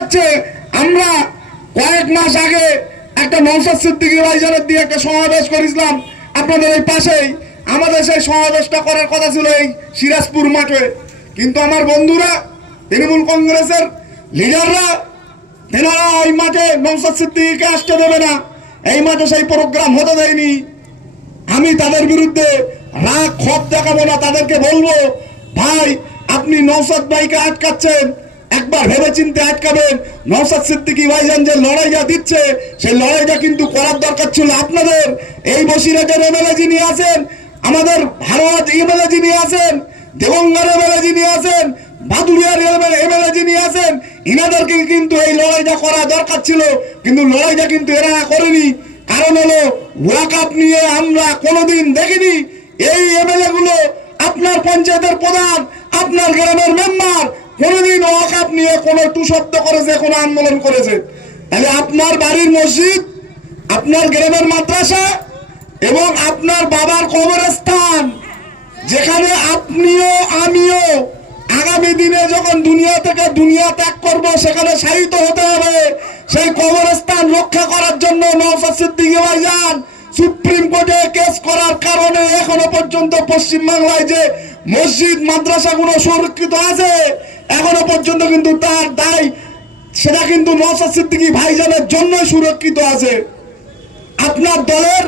হচ্ছে আমরা কয়েক মাস আগে একটা নৌসাদ সিদ্দিকী ভাইজানের দিয়ে একটা সমাবেশ করেছিলাম আপনাদের এই পাশেই। আমাদের সেই সমাবেশটা করার কথা ছিল এই সিরাজপুর মাঠে। কিন্তু আমার বন্ধুরা, তৃণমূল কংগ্রেসের লিডাররা, তেনারা মাঠে সিদ্দিকীকে আসতে দেবে না। এই মাঠে সেই প্রোগ্রাম হতে দেয়নি। আমি তাদের বিরুদ্ধে রাগ, ক্ষোভ দেখাবো না, তাদেরকে বলব, ভাই, আপনি নৌসাদ ভাইকে আটকাচ্ছেন। একবার ভেবে চিন্তে আটকাবেন। নৌসাদ সিদ্দিকী ভাইজান যে লড়াইটা দিচ্ছে, সেই লড়াইটা কিন্তু করার দরকার ছিল আপনাদের। এই বসিরাটের এমএলএ যিনি আছেন, আমাদের ভারত এমএলএ যিনি আছেন দেবঙ্গার এমএলএ যিনি আছেন, বাদুড়িয়ার এমএলএ যিনি আছেন, ইনাদেরকে কিন্তু এই লড়াইটা করা দরকার ছিল, কিন্তু লড়াইটা কিন্তু এরা করেনি। কারণ হলো ওয়াকাপ নিয়ে আমরা কোনোদিন দেখিনি। এই এমএলএ গুলো আপনার পঞ্চায়েতের প্রধান, আপনার গ্রামের মেম্বার কোনোদিন ওয়াকাপ নিয়ে কোনো টু শব্দ করেছে, কোনো আন্দোলন করেছে। তাহলে আপনার বাড়ির মসজিদ, আপনার গ্রামের মাদ্রাসা এবং আপনার বাবার কবরস্থান, যেখানে আপনিও আমিও আগামী দিনে যখন দুনিয়া থেকে দুনিয়া ত্যাগ করব, সেখানে শায়িত হতে হবে। সেই কবরস্থান রক্ষা করার জন্য নওশাদ সিদ্দিকী ভাইজান সুপ্রিম কোর্টে কেস করার কারণে এখনও পর্যন্ত পশ্চিম বাংলায় যে মসজিদ, মাদ্রাসাগুলো সুরক্ষিত আছে, এখনও পর্যন্ত কিন্তু তার দায়, সেটা কিন্তু নওশাদ সিদ্দিকী ভাইজানের জন্যই সুরক্ষিত আছে। আপনার দলের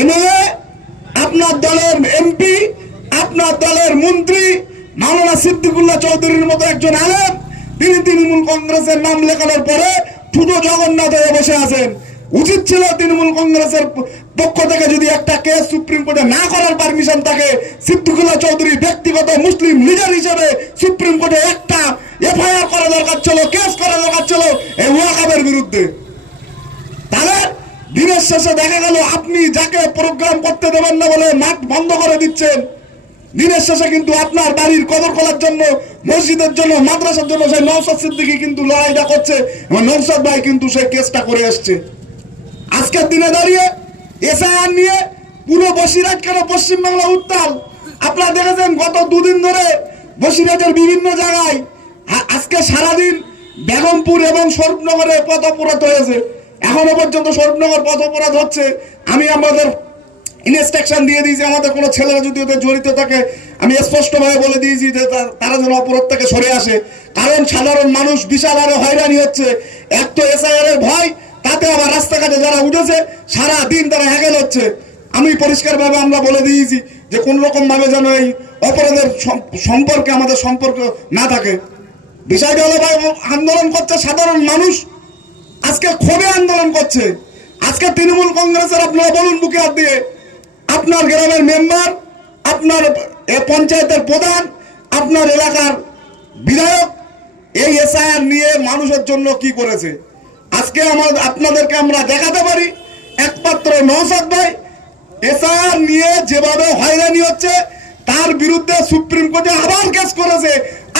এমএলএ, আপনার দলের এমপি, আপনার দলের মন্ত্রী, মাওলানা সিদ্দিকুল্লাহ চৌধুরীর মতো একজন আলেম, তিনি তৃণমূল কংগ্রেসের নাম লেখানোর পরে ঠুটো জগন্নাথ হয়ে বসে আছেন। উচিত ছিল তৃণমূল কংগ্রেসের পক্ষ থেকে যদি একটা কেস সুপ্রিম কোর্টে না করার পারমিশন থাকে, সিদ্দিকুল্লাহ চৌধুরী ব্যক্তিগত মুসলিম লিডার হিসেবে সুপ্রিম কোর্টে একটা এফআইআর করা দরকার ছিল, কেস করা দরকার ছিল এই ওয়াকাবের বিরুদ্ধে। তাহলে দিনের শেষে দেখা গেল আপনি যাকে প্রোগ্রাম করতে দেবেন না বলে মাঠ বন্ধ করে দিচ্ছেন। দিনের শেষে কিন্তু আপনার বাড়ির কদর করার জন্য, মসজিদের জন্য, মাদ্রাসার জন্য সেই নৌসাদ সিদ্দিকি কিন্তু লড়াইটা করছে এবং নৌসাদ ভাই কিন্তু সেই কেসটা করে আসছে। আজকের দিনে দাঁড়িয়ে এসআইআর নিয়ে পুরো বসিরহাট কেন পশ্চিমবাংলা উত্তাল? আপনারা দেখেছেন গত দুদিন ধরে বসিরহাটের বিভিন্ন জায়গায় আজকে সারাদিন বেগমপুর এবং স্বরূপনগরে পথ অপরাধ হয়েছে। এখনও পর্যন্ত স্বরূপনগর পথ অপরাধ হচ্ছে। আমি আমাদের ইনস্ট্রাকশন দিয়ে দিয়েছি, আমাদের কোনো ছেলেরা যদি ওদের জড়িত থাকে, আমি স্পষ্টভাবে বলে দিয়েছি যে তারা যেন অপরাধ থেকে সরে আসে। কারণ সাধারণ মানুষ বিশাল আরে হয়রানি হচ্ছে। এক তো এসআইআর এর ভয় তাতে আবার রাস্তাঘাটে যারা উঠেছে, সারা দিন তারা হ্যাগেল হচ্ছে। আমি পরিষ্কারভাবে আমরা বলে দিয়েছি যে কোন রকম ভাবে যেন এই অপরাধের সম- সম্পর্কে, আমাদের সম্পর্ক না থাকে। বিষয়টা হলো আন্দোলন করছে সাধারণ মানুষ। আজকে ক্ষোভে আন্দোলন করছে। আজকে তৃণমূল কংগ্রেসের আপনারা বলুন বুকে হাত দিয়ে। আপনার গ্রামের মেম্বার, আপনার পঞ্চায়েতের প্রধান, আপনার এলাকার বিধায়ক, এই এসআইআর নিয়ে মানুষের জন্য কি করেছে? আজকে আমার, আপনাদেরকে আমরা দেখাতে পারি একমাত্র নৌসাদ ভাই। এসআইআর নিয়ে যেভাবে হয়রানি হচ্ছে, তার বিরুদ্ধে সুপ্রিম কোর্টে আবার কেস করেছে।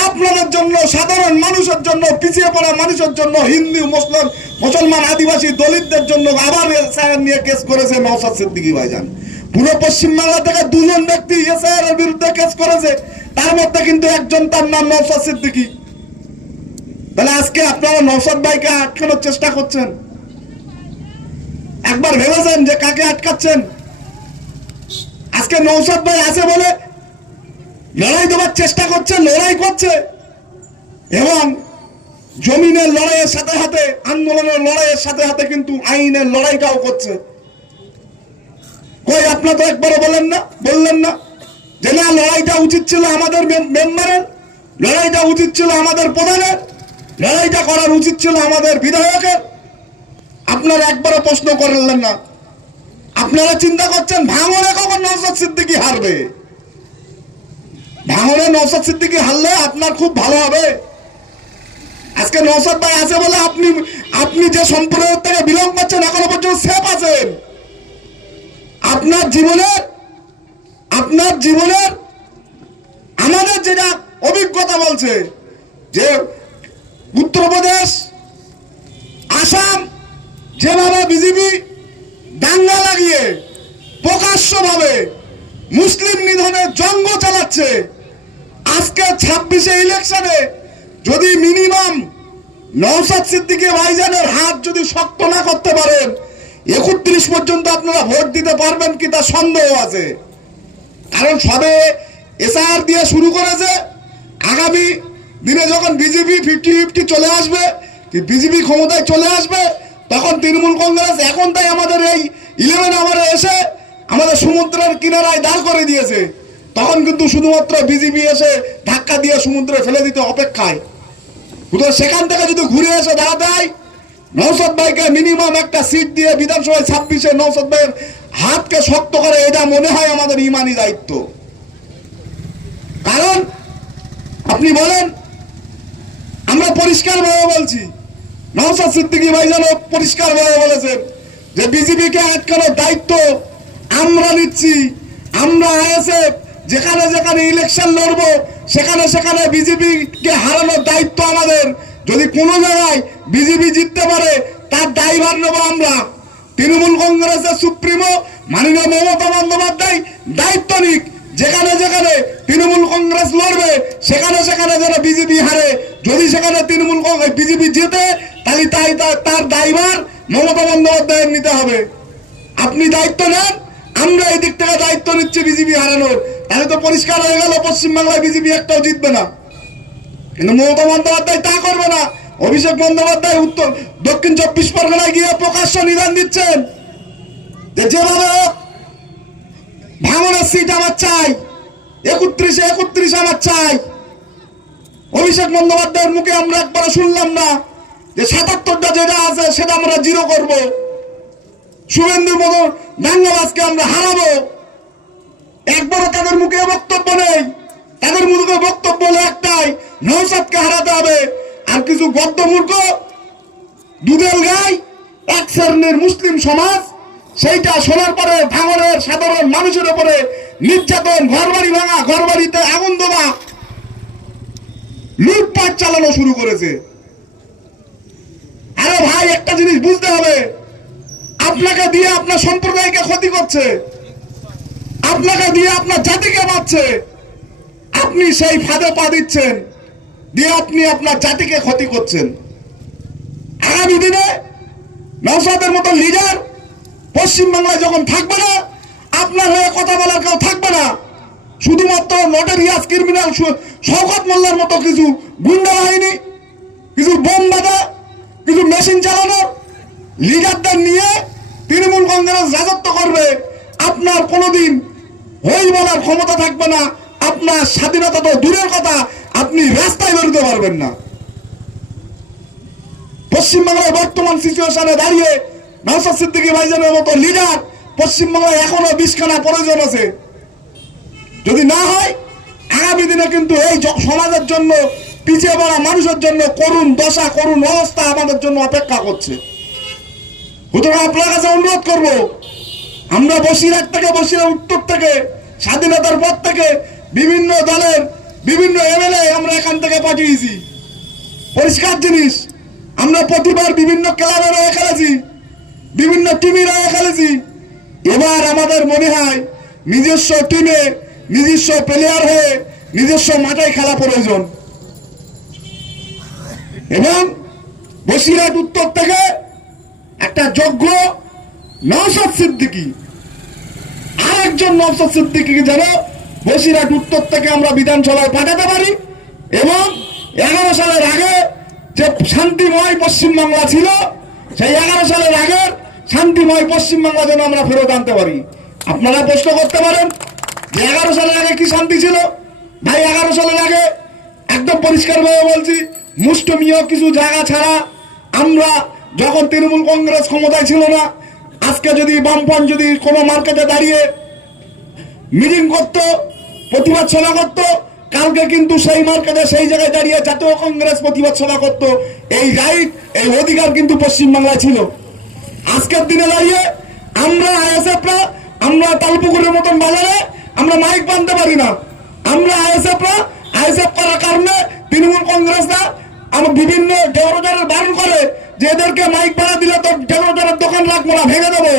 আপনাদের জন্য, সাধারণ মানুষের জন্য, পিছিয়ে পড়া মানুষের জন্য, হিন্দু, মুসলিম, মুসলমান, আদিবাসী, দলিতদের জন্য আবার এসআইআর নিয়ে কেস করেছে নওশাদ সিদ্দিকী ভাইজান। পুরো পশ্চিমবাংলা থেকে দুজন ব্যক্তি এসআইআর এর বিরুদ্ধে কেস করেছে। তার মধ্যে কিন্তু একজন তার নাম নওশাদ সিদ্দিকী। তাহলে আজকে আপনারা নওশাদ ভাইকে আটকানোর চেষ্টা করছেন। একবার ভেবেছেন যে কাকে আটকাচ্ছেন। আজকে নৌসাদ ভাই আছে বলে লড়াই দেওয়ার চেষ্টা করছে, লড়াই করছে। এবং জমিনের লড়াইয়ের সাথে সাথে, আন্দোলনের লড়াইয়ের সাথে সাথে কিন্তু আইনের লড়াইটাও করছে। কই, আপনার তো একবারও বলেন না, বললেন না যে না, লড়াইটা উচিত ছিল আমাদের মেম্বারের, লড়াইটা উচিত ছিল আমাদের প্রধানের। লড়াইটা করার উচিত ছিল আমাদের বিধায়কের। আপনারা একবারও প্রশ্ন করলেন না। আপনারা চিন্তা করছেন, ভাঙনে কখন নৌসাদ সিদ্দিকি হারবে? ভাঙনে নৌসাদ সিদ্দিকি হারলে আপনার খুব ভালো হবে। আজকে নৌসাদ ভাই আছে বলে আপনি আপনি যে সম্প্রদায়ের থেকে বিলং করছেন, এখনও পর্যন্ত সেফ আছেন। আপনার জীবনের আপনার জীবনের, আমাদের যেটা অভিজ্ঞতা বলছে যে উত্তরপ্রদেশ, আসাম, যেভাবে বিজেপি দাঙ্গা লাগিয়ে প্রকাশ্যভাবে মুসলিম নিধনের জঙ্গ চালাচ্ছে, আজকে ছাব্বিশে ইলেকশনে যদি মিনিমাম নওসাদ সিদ্দিকী ভাইজানের হাত যদি শক্ত না করতে পারেন, একত্রিশ পর্যন্ত আপনারা ভোট দিতে পারবেন কি তা সন্দেহ আছে। কারণ সবে এসআর দিয়ে শুরু করেছে, আগামী দিনে যখন বিজেপি ফিফটি ফিফটি চলে আসবে বিজেপি ক্ষমতায় চলে আসবে, তখন তৃণমূল কংগ্রেস এখন তাই আমাদের এই ইলেভেন আওয়ারে এসে আমাদের সমুদ্রের কিনারায় দাঁড় করে দিয়েছে। তখন কিন্তু শুধুমাত্র বিজেপি এসে ধাক্কা দিয়ে সমুদ্রে ফেলে দিতে অপেক্ষায়। সুতরাং সেখান থেকে যদি ঘুরে এসে দাঁড়াতে হয় নৌসদ ভাইকে মিনিমাম একটা সিট দিয়ে বিধানসভায় ছাব্বিশে নৌসদ ভাইয়ের হাতকে শক্ত করে, এটা মনে হয় আমাদের ইমানি দায়িত্ব। কারণ, আপনি বলেন আমরা পরিষ্কার ভাবে বলছি। নৌসাদ সিদ্দিকী ভাই যেন পরিষ্কার ভাবে বলেছেন যে বিজেপিকে আটকানোর দায়িত্ব আমরা নিচ্ছি। আমরা আইএসএফ, যেখানে যেখানে ইলেকশন লড়বো, সেখানে সেখানে বিজেপিকে হারানোর দায়িত্ব আমাদের। যদি কোনো জায়গায় বিজেপি জিততে পারে, তার দায়ভার নেব আমরা। তৃণমূল কংগ্রেসের সুপ্রিমো, মাননীয় মমতা বন্দ্যোপাধ্যায় দায়িত্ব নিক। যেখানে যেখানে তৃণমূল কংগ্রেস লড়বে, সেখানে সেখানে যেন বিজেপি হারে। যদি সেখানে তৃণমূল কংগ্রেস, বিজেপি জেতে, তাহলে তাই তার- দায়ভার মমতা বন্দ্যোপাধ্যায়ের নিতে হবে। আপনি দায়িত্ব নেন, আমরা এই দিক থেকে দায়িত্ব নিচ্ছি বিজেপি হারানোর। তাহলে তো পরিষ্কার হয়ে গেল, পশ্চিমবাংলায় বিজেপি একটাও জিতবে না। কিন্তু মমতা বন্দ্যোপাধ্যায় তা করবে না। অভিষেক বন্দ্যোপাধ্যায় উত্তর, দক্ষিণ চব্বিশ পরগনায় গিয়ে প্রকাশ্য নিদান দিচ্ছেন। যে যেভাবে ভাঙনের সিট আমার চাই, একত্রিশে একত্রিশ আমার চাই। অভিষেক বন্দ্যোপাধ্যায়ের মুখে আমরা একবার শুনলাম না যে সাতাত্তরটা যেটা আছে সেটা আমরা জিরো করব। শুভেন্দুর মতো আমরা হারাবো। একবারও তাদের মুখে বক্তব্য নেই। তাদের মুখে বক্তব্য হলো একটাই নৌসাদকে হারাতে হবে। আর কিছু গদ্য মূর্খ, দুধেল গাই, এক শ্রেণির মুসলিম সমাজ, সেইটা শোনার পরে ভাঙনের সাধারণ মানুষের উপরে নির্যাতন, ঘরবাড়ি ভাঙা, ঘরবাড়িতে আগুন দেওয়া লুটপাট চালানো শুরু করেছে। আরে ভাই, একটা জিনিস বুঝতে হবে। আপনাকে দিয়ে আপনার সম্প্রদায়কে ক্ষতি করছে। আপনাকে দিয়ে আপনার জাতিকে মারছে। আপনি সেই ফাঁদে পা দিচ্ছেন। দিয়ে আপনি আপনার জাতিকে ক্ষতি করছেন। আগামী দিনে নৌসাদের মতো লিডার পশ্চিমবাংলায় যখন থাকবে না, আপনার হয়ে কথা বলার কেউ থাকবে না। শুধুমাত্র নটেরিয়াস ক্রিমিনাল শওকত মোল্লার মতো কিছু গুন্ডা বাহিনী, কিছু বোম বাঁধা, কিছু মেশিন চালানো লিডারদের নিয়ে তৃণমূল কংগ্রেস রাজত্ব করবে, আপনার কোনোদিন হই বলার ক্ষমতা থাকবে না, আপনার স্বাধীনতা তো দূরের কথা, আপনি রাস্তায় বেরোতে পারবেন না। পশ্চিমবাংলার বর্তমান সিচুয়েশনে দাঁড়িয়ে নওসাদ সিদ্দিকী ভাইজানের মতো লিডার পশ্চিমবাংলায় এখনও বিশখানা প্রয়োজন আছে। যদি না হয়, আগামী দিনে কিন্তু এই সমাজের জন্য, পিছিয়ে পড়া মানুষের জন্য করুণ দশা, করুণ অবস্থা আমাদের জন্য অপেক্ষা করছে। সুতরাং আপনার কাছে অনুরোধ করব, আমরা বসিরহাট থেকে, বসিরহাট উত্তর থেকে, স্বাধীনতার পর থেকে বিভিন্ন দলের, বিভিন্ন এমএলএ আমরা এখান থেকে পাঠিয়েছি। পরিষ্কার জিনিস, আমরা প্রতিবার বিভিন্ন ক্লাবের হয়ে খেলেছি, বিভিন্ন টিমের হয়ে খেলেছি। এবার আমাদের মনে হয়, নিজস্ব টিমে নিজস্ব প্লেয়ার হয়ে নিজস্ব মাঠে খেলা প্রয়োজন। এবং বসিরহাট উত্তর থেকে একটা যোগ্য নওশাদ সিদ্দিকি, আরেকজন নওশাদ সিদ্দিকীকে যেন বসিরহাট উত্তর থেকে আমরা বিধানসভায় পাঠাতে পারি এবং এগারো সালের আগে যে শান্তিময় পশ্চিমবাংলা ছিল, সেই এগারো সালের আগের শান্তিময় পশ্চিমবাংলা যেন আমরা ফেরত আনতে পারি। আপনারা প্রশ্ন করতে পারেন এগারো সালের আগে কি শান্তি ছিল? ভাই, এগারো সালের আগে একদম পরিষ্কারভাবে বলছি, মুষ্টমীয় কিছু জায়গা ছাড়া আমরা যখন তৃণমূল কংগ্রেস ক্ষমতায় ছিল না, আজকে যদি বামপন যদি কোনো মার্কেটে দাঁড়িয়ে মিটিং করতো, প্রতিবাদ সভা করতো, কালকে কিন্তু সেই মার্কেটে সেই জায়গায় দাঁড়িয়ে জাতীয় কংগ্রেস প্রতিবাদ সভা করতো, এই রাইট এই অধিকার কিন্তু পশ্চিমবাংলায় ছিল। আজকের দিনে দাঁড়িয়ে আমরা আইএসএফরা আমরা তালপুকুরের মতন বাজারে আমরা মাইক বানতে পারি না। আমরা আইএসএফরা আইএসএফ করার কারণে তৃণমূল কংগ্রেসরা আমার বিভিন্ন ডেভেলপারের বারণ করে যে এদেরকে মাইক ভাড়া দিলে তো ডেভেলপারের দোকান রাখব না, ভেঙে দেবো।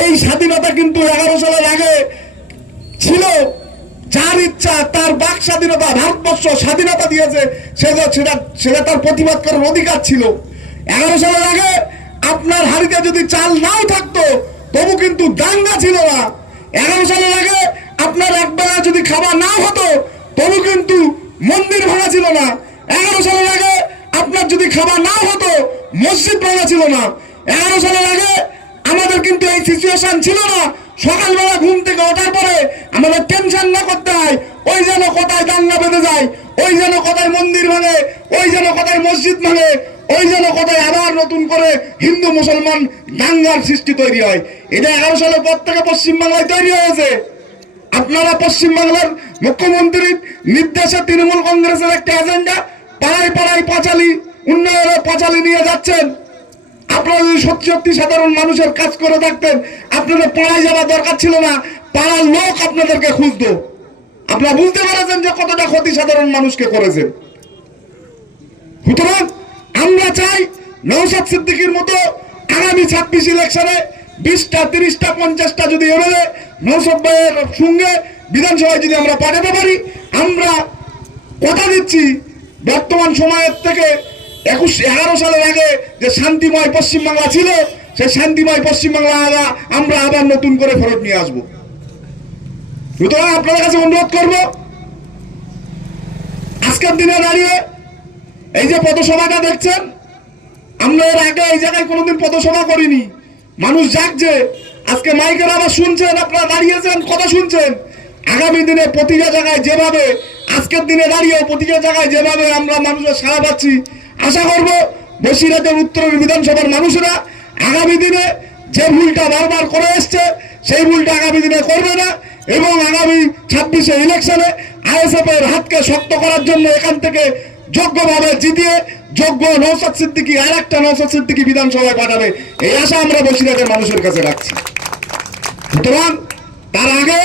এই স্বাধীনতা কিন্তু এগারো সালের আগে ছিল। যার ইচ্ছা, তার বাক স্বাধীনতা, ভারতবর্ষ স্বাধীনতা দিয়েছে সেটা সেটা সেটা তার প্রতিবাদ করার অধিকার ছিল। এগারো সালের আগে আপনার হাড়িতে যদি চাল নাও থাকতো, তবু কিন্তু দাঙ্গা ছিল না। এগারো সালের আগে আপনার একবেলা যদি খাবার না হতো, তবু কিন্তু মন্দির ভাঙা ছিল না। এগারো সালের আগে আপনার যদি খাবার না হতো, মসজিদ ভাঙা ছিল না। এগারো সালের আগে আমাদের কিন্তু এই সিচুয়েশন ছিল না। সকালবেলা ঘুম থেকে ওঠার পরে আমাদের টেনশন না করতে হয়। ওই যেন কোথায় দাঙ্গা বেঁধে যায়, ওই যেন কোথায় মন্দির ভাঙে, ওই যেন কোথায় মসজিদ ভাঙে ওই জন্য কোথায় আবার নতুন করে হিন্দু মুসলমান দাঙ্গার সৃষ্টি তৈরি হয়। এটা এগারো সালের পর থেকে পশ্চিমবাংলায় তৈরি হয়েছে। আপনারা পশ্চিমবাংলার মুখ্যমন্ত্রীর নির্দেশে তৃণমূল কংগ্রেসের একটা এজেন্ডা পাড়ায় পাড়ায় পাঁচালি উন্নয়নের পাঁচালি নিয়ে যাচ্ছেন। আপনারা যদি সত্যি সত্যি সাধারণ মানুষের কাজ করে থাকতেন, আপনাদের পাড়ায় যাওয়া দরকার ছিল না, পাড়ার লোক আপনাদেরকে খুঁজতো। আপনারা বুঝতে পেরেছেন যে কতটা ক্ষতি সাধারণ মানুষকে করেছেন সুতরাং আমরা চাই নৌসাদ সিদ্দিকির মতো আগামী ছাব্বিশ ইলেকশনে বিশটা, তিরিশটা, পঞ্চাশটা যদি এমএলএ নৌসব ভাইয়ের সঙ্গে বিধানসভায় যদি আমরা পাঠাতে পারি, আমরা কথা দিচ্ছি বর্তমান সময়ের থেকে একুশ, এগারো সালের আগে যে শান্তিময় পশ্চিমবাংলা ছিল, সেই শান্তিময় পশ্চিমবাংলা আমরা আবার নতুন করে ফেরত নিয়ে আসব। সুতরাং আপনাদের কাছে অনুরোধ করব, আজকের দিনে দাঁড়িয়ে এই যে পথসভাটা দেখছেন? আমরা এর আগে এই জায়গায় কোনোদিন পথসভা করিনি। মানুষ জাগছে। আজকে মাইকের আবার শুনছেন, আপনারা দাঁড়িয়েছেন, কথা শুনছেন। আগামী দিনে প্রতিটা জায়গায় যেভাবে, আজকের দিনে দাঁড়িয়ে প্রতিটা জায়গায় যেভাবে আমরা মানুষের সাড়া পাচ্ছি, আশা করব বসিরহাটের উত্তরের বিধানসভার মানুষেরা আগামী দিনে যে ভুলটা বারবার করে এসছে, সেই ভুলটা আগামী দিনে করবে না এবং আগামী ছাব্বিশে ইলেকশনে আইএসএফ এর হাতকে শক্ত করার জন্য এখান থেকে যোগ্যভাবে জিতিয়ে যোগ্য নৌসাদ সিদ্দিকি আর একটা নৌসাদ সিদ্দিকি বিধানসভায় পাঠাবে। এই আশা আমরা বসিরহাটের মানুষের কাছে রাখছি। সুতরাং তার আগে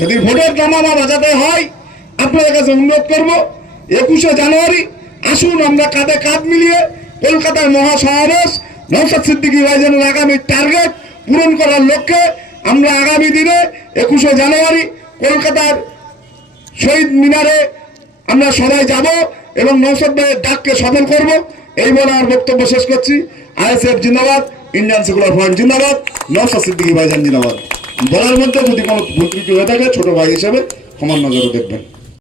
যদি ভোটের জমামা বাজাতে হয়, আপনাদের কাছে অনুরোধ করব, একুশে জানুয়ারি আসুন আমরা কাঁধে কাঁধ মিলিয়ে কলকাতায় মহাসমাবেশ নৌসাদ সিদ্দিকী ভাইজানের আগামী টার্গেট পূরণ করার লক্ষ্যে আমরা আগামী দিনে একুশে জানুয়ারি কলকাতার শহীদ মিনারে আমরা সবাই যাব। এবং নৌসব ভাইয়ের ডাককে সফল করব। এই বলে আমার বক্তব্য শেষ করছি। আইএসএফ জিন্দাবাদ, ইন্ডিয়ান সেকুলার ফ্রন্ট জিন্দাবাদ নৌসা সিদ্দিকি ভাইজান জিন্দাবাদ। বলার মধ্যে যদি কোনো ভুল ত্রুটি হয়ে থাকে, ছোট ভাই হিসেবে সমান নজরে দেখবেন।